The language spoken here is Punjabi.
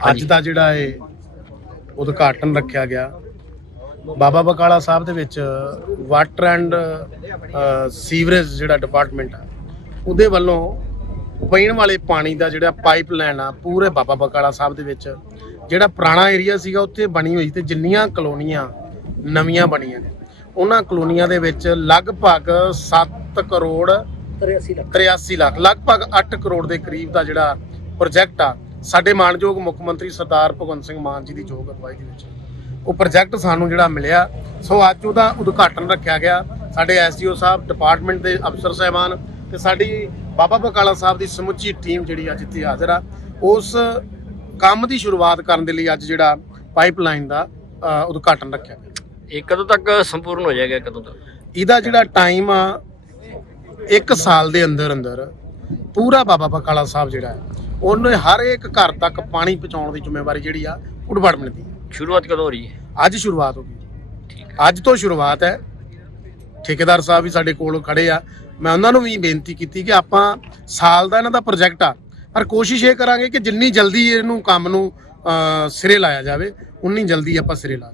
ਅੱਜ ਦਾ ਜਿਹੜਾ ਇਹ ਉਦਘਾਟਨ ਰੱਖਿਆ ਗਿਆ ਬਾਬਾ ਬਕਾਲਾ ਸਾਹਿਬ ਦੇ ਵਿੱਚ ਵਾਟਰ ਐਂਡ ਸੀਵਰੇਜ ਜਿਹੜਾ ਡਿਪਾਰਟਮੈਂਟ ਆ ਉਹਦੇ ਵੱਲੋਂ ਪੀਣ ਵਾਲੇ ਪਾਣੀ ਦਾ ਜਿਹੜਾ ਪਾਈਪ ਲਾਈਨ ਆ ਪੂਰੇ ਬਾਬਾ ਬਕਾਲਾ ਸਾਹਿਬ ਦੇ ਵਿੱਚ ਜਿਹੜਾ ਪੁਰਾਣਾ ਏਰੀਆ ਸੀਗਾ ਉੱਥੇ ਬਣੀ ਹੋਈ ਤੇ ਜਿੰਨੀਆਂ ਕਲੋਨੀਆਂ ਨਵੀਆਂ ਬਣੀਆਂ ਨੇ। ਉਹਨਾਂ ਕਲੋਨੀਆਂ ਦੇ ਵਿੱਚ ਲਗਭਗ 7 ਕਰੋੜ 83 ਲੱਖ। 83 ਲੱਖ ਲਗਭਗ 8 ਕਰੋੜ ਦੇ ਕਰੀਬ ਦਾ ਜਿਹੜਾ ਪ੍ਰੋਜੈਕਟ ਆ ਸਾਡੇ ਮਾਨਯੋਗ ਮੁੱਖ ਮੰਤਰੀ ਸਰਦਾਰ ਭਗਵੰਤ ਸਿੰਘ ਮਾਨ ਜੀ ਦੀ ਯੋਗ ਅਗਵਾਈ ਦੇ ਵਿੱਚ ਉਹ ਪ੍ਰੋਜੈਕਟ ਸਾਨੂੰ ਜਿਹੜਾ ਮਿਲਿਆ ਸੋ ਅੱਜ ਉਹਦਾ ਉਦਘਾਟਨ ਰੱਖਿਆ ਗਿਆ। ਸਾਡੇ ਐਸਡੀਓ ਸਾਹਿਬ ਡਿਪਾਰਟਮੈਂਟ ਦੇ ਅਫਸਰ ਸਹਿਬਾਨ ਤੇ ਸਾਡੀ ਬਾਬਾ ਬਕਾਲਾ ਸਾਹਿਬ ਦੀ ਸਮੁੱਚੀ ਟੀਮ ਜਿਹੜੀ ਅੱਜ ਇੱਥੇ ਹਾਜ਼ਰ ਆ। ਉਸ ਕੰਮ ਦੀ ਸ਼ੁਰੂਆਤ ਕਰਨ ਦੇ ਲਈ ਅੱਜ ਜਿਹੜਾ ਪਾਈਪਲਾਈਨ ਦਾ ਉਦਘਾਟਨ ਰੱਖਿਆ ਗਿਆ। ਇਹ ਕਦੋਂ ਤੱਕ ਸੰਪੂਰਨ ਹੋ ਜਾਏਗਾ ਕਦੋਂ ਤੱਕ? ਇਹਦਾ ਜਿਹੜਾ ਟਾਈਮ ਆ ਇੱਕ ਸਾਲ ਦੇ ਅੰਦਰ ਅੰਦਰ ਪੂਰਾ ਬਾਬਾ ਬਕਾਲਾ ਸਾਹਿਬ ਜਿਹੜਾ ਹੈ ਉਹਨੇ ਹਰ ਇੱਕ ਘਰ ਤੱਕ ਪਾਣੀ ਪਹੁੰਚਾਉਣ ਦੀ ਜ਼ਿੰਮੇਵਾਰੀ ਜਿਹੜੀ ਆ ਉਹ ਡਿਪਾਰਟਮੈਂਟ ਦੀ ਹੈ। ਸ਼ੁਰੂਆਤ ਕਦੋਂ ਹੋ ਰਹੀ ਹੈ? ਅੱਜ ਸ਼ੁਰੂਆਤ ਹੋ ਗਈ ਠੀਕ ਅੱਜ ਤੋਂ ਸ਼ੁਰੂਆਤ ਹੈ। ਠੇਕੇਦਾਰ ਸਾਹਿਬ ਵੀ ਸਾਡੇ ਕੋਲ ਖੜੇ ਆ। ਮੈਂ ਉਹਨਾਂ ਨੂੰ ਵੀ ਬੇਨਤੀ ਕੀਤੀ ਕਿ ਆਪਾਂ ਸਾਲ ਦਾ ਇਹਨਾਂ ਦਾ ਪ੍ਰੋਜੈਕਟ ਆ ਪਰ ਕੋਸ਼ਿਸ਼ ਇਹ ਕਰਾਂਗੇ ਕਿ ਜਿੰਨੀ ਜਲਦੀ ਇਹਨੂੰ ਕੰਮ ਨੂੰ ਸਿਰੇ ਲਾਇਆ ਜਾਵੇ ਉਨੀ ਜਲਦੀ ਆਪਾਂ ਸਿਰੇ ਲਾ